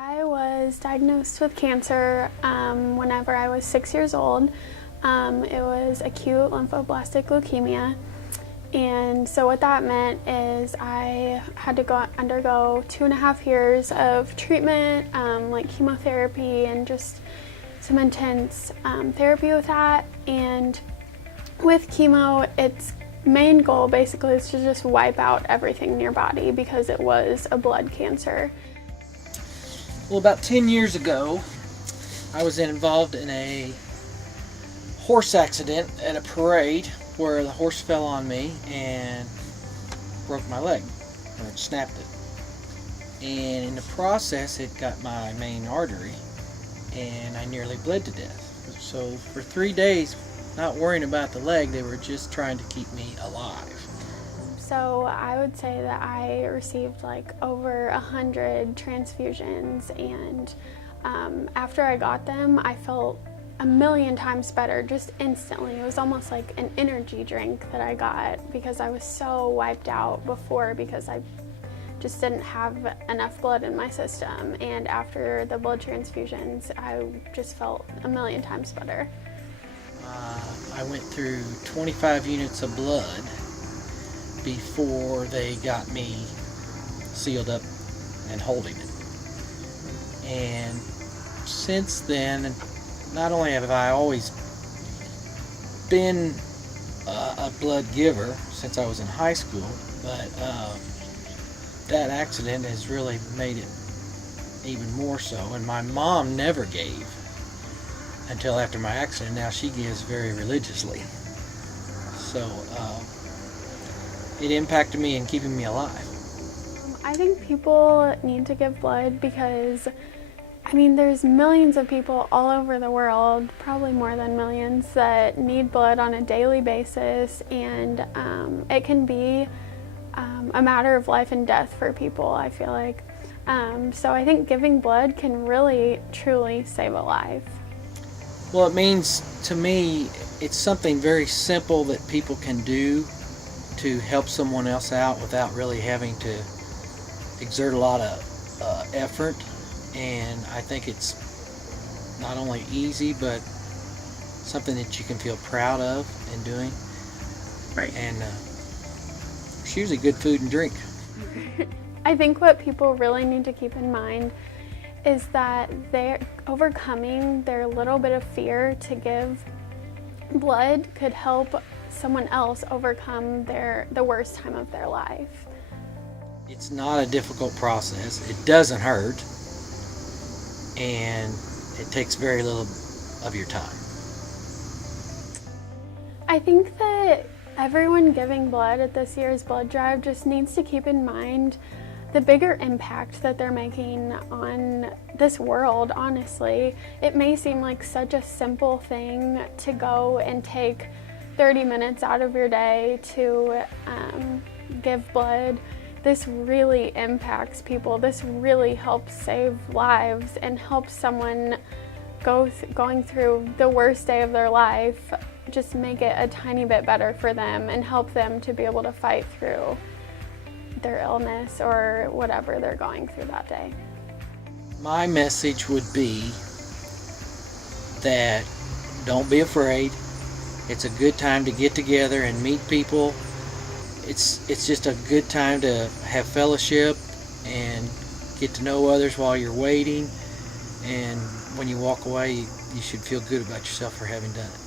I was diagnosed with cancer whenever I was 6 years old. It was acute lymphoblastic leukemia. And so what that meant is I had to undergo 2.5 years of treatment, like chemotherapy and just some intense therapy with that. And with chemo, its main goal basically is to just wipe out everything in your body because it was a blood cancer. Well, about 10 years ago, I was involved in a horse accident at a parade where the horse fell on me and broke my leg, or snapped it. And in the process, it got my main artery, and I nearly bled to death. So for 3 days, not worrying about the leg, they were just trying to keep me alive. So I would say that I received like over 100 transfusions, and after I got them, I felt a million times better just instantly. It was almost like an energy drink that I got because I was so wiped out before because I just didn't have enough blood in my system. And after the blood transfusions, I just felt a million times better. I went through 25 units of blood before they got me sealed up and holding it. And since then, not only have I always been a blood giver since I was in high school, but that accident has really made it even more so. And my mom never gave until after my accident. Now she gives very religiously. So it impacted me in keeping me alive. I think people need to give blood because, I mean, there's millions of people all over the world, probably more than millions, that need blood on a daily basis, and it can be a matter of life and death for people, I feel like. So I think giving blood can really, truly save a life. Well, it means, to me, it's something very simple that people can do to help someone else out without really having to exert a lot of effort. And I think it's not only easy, but something that you can feel proud of in doing. Right. And it's usually good food and drink. I think what people really need to keep in mind is that they're overcoming their little bit of fear to give blood could help someone else overcome the worst time of their life. It's not a difficult process. It doesn't hurt, and it takes very little of your time. I think that everyone giving blood at this year's blood drive just needs to keep in mind the bigger impact that they're making on this world, honestly. It may seem like such a simple thing to go and take 30 minutes out of your day to give blood. This really impacts people. This really helps save lives and helps someone going through the worst day of their life, just make it a tiny bit better for them and help them to be able to fight through their illness or whatever they're going through that day. My message would be that don't be afraid. It's a good time to get together and meet people. It's just a good time to have fellowship and get to know others while you're waiting. And when you walk away, you should feel good about yourself for having done it.